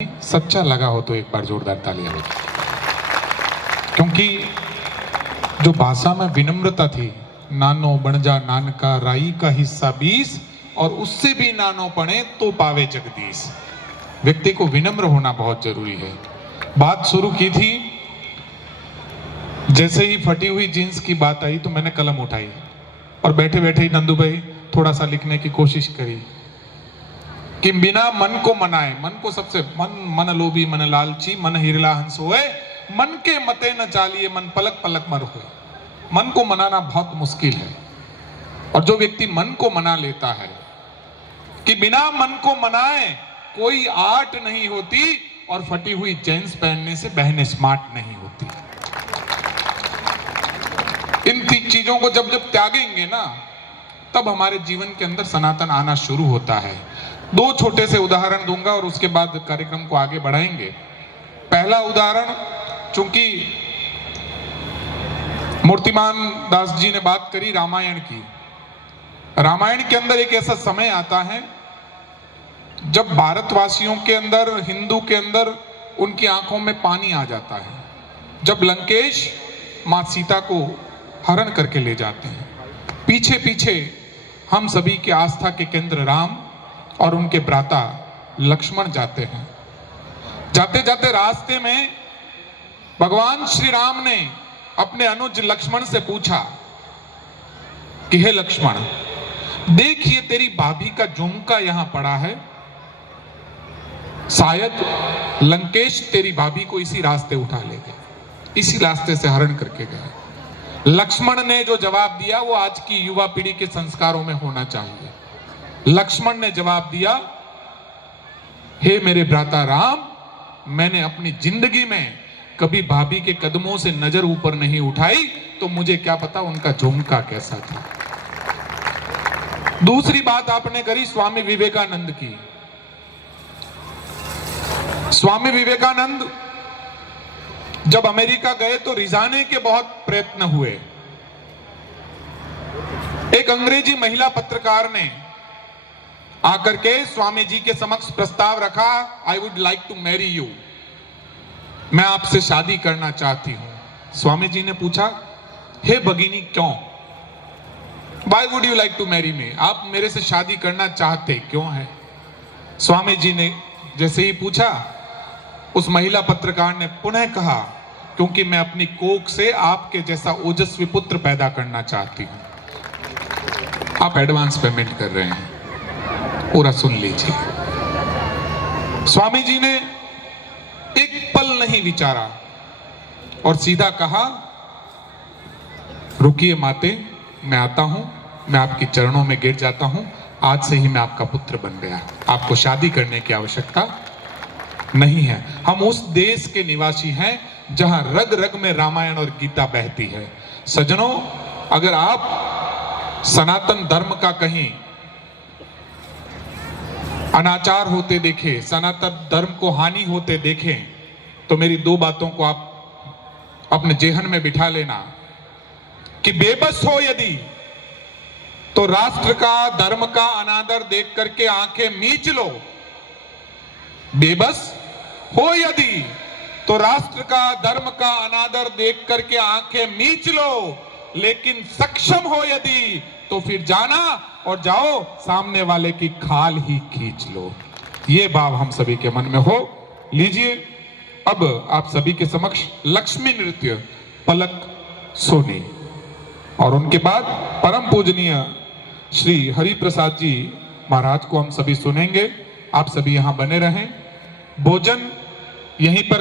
सच्चा लगा हो तो एक बार जोरदार तालियां बजाएं। क्योंकि जो भाषा में विनम्रता थी, नानो बणजा नानका राई का हिस्सा 20 और उससे भी नानो पड़े तो पावे जगदीश। व्यक्ति को विनम्र होना बहुत जरूरी है। बात शुरू की थी, जैसे ही फटी हुई जीन्स की बात आई तो मैंने कलम उठाई और बैठे बैठे ही नंदू भाई थोड़ा सा लिखने की कोशिश करी कि बिना मन को मनाए, मन को सबसे मन लोभी मन लालची मन हिरला हंस होए, मन के मते न चालिए मन पलक पलक मर होए। मन को मनाना बहुत मुश्किल है और जो व्यक्ति मन को मना लेता है कि बिना मन को मनाए कोई आर्ट नहीं होती और फटी हुई जींस पहनने से बहनें स्मार्ट नहीं होती। इन चीजों को जब जब त्यागेंगे ना, तब हमारे जीवन के अंदर सनातन आना शुरू होता है। दो छोटे से उदाहरण दूंगा और उसके बाद कार्यक्रम को आगे बढ़ाएंगे। पहला उदाहरण, चूंकि मूर्तिमान दास जी ने बात करी रामायण की। रामायण के अंदर एक ऐसा समय आता है जब भारतवासियों के अंदर, हिंदू के अंदर उनकी आंखों में पानी आ जाता है। जब लंकेश मां सीता को हरण करके ले जाते हैं, पीछे पीछे हम सभी के आस्था के केंद्र राम और उनके भ्राता लक्ष्मण जाते हैं। जाते जाते रास्ते में भगवान श्री राम ने अपने अनुज लक्ष्मण से पूछा कि हे लक्ष्मण, देखिए तेरी भाभी का झुमका यहां पड़ा है, शायद लंकेश तेरी भाभी को इसी रास्ते उठा ले गए, इसी रास्ते से हरण करके गए। लक्ष्मण ने जो जवाब दिया वो आज की युवा पीढ़ी के संस्कारों में होना चाहिए। लक्ष्मण ने जवाब दिया, हे मेरे भ्राता राम, मैंने अपनी जिंदगी में कभी भाभी के कदमों से नजर ऊपर नहीं उठाई, तो मुझे क्या पता उनका झुमका कैसा था। दूसरी बात आपने करी स्वामी विवेकानंद की। स्वामी विवेकानंद जब अमेरिका गए तो रिझाने के बहुत प्रयत्न हुए। एक अंग्रेजी महिला पत्रकार ने आकर के स्वामी जी के समक्ष प्रस्ताव रखा, I would like to marry you, मैं आपसे शादी करना चाहती हूं। स्वामी जी ने पूछा, हे भगिनी क्यों? Why would you like to marry me, आप मेरे से शादी करना चाहते क्यों है? स्वामी जी ने जैसे ही पूछा, उस महिला पत्रकार ने पुनः कहा, क्योंकि मैं अपनी कोख से आपके जैसा ओजस्वी पुत्र पैदा करना चाहती हूं। आप एडवांस पेमेंट कर रहे हैं, पूरा सुन लीजिए। स्वामी जी ने एक पल नहीं विचारा और सीधा कहा, रुकिए माते, मैं आता हूं, मैं आपके चरणों में गिर जाता हूं, आज से ही मैं आपका पुत्र बन गया, आपको शादी करने की आवश्यकता नहीं है। हम उस देश के निवासी हैं जहां रग रग में रामायण और गीता बहती है। सज्जनों, अगर आप सनातन धर्म का कहीं अनाचार होते देखें, सनातन धर्म को हानि होते देखें, तो मेरी दो बातों को आप अपने जेहन में बिठा लेना कि बेबस हो यदि तो राष्ट्र का, धर्म का अनादर देख करके आंखें मीच लो। बेबस हो यदि तो राष्ट्र का, धर्म का अनादर देख करके आंखें मीच लो, लेकिन सक्षम हो यदि तो फिर जाना और जाओ सामने वाले की खाल ही खींच लो। ये भाव हम सभी के मन में हो। लीजिए, अब आप सभी के समक्ष लक्ष्मी नृत्य पलक सोनी और उनके बाद परम पूजनीय श्री हरि प्रसाद जी महाराज को हम सभी सुनेंगे। आप सभी यहां बने रहें। भोजन यहीं पर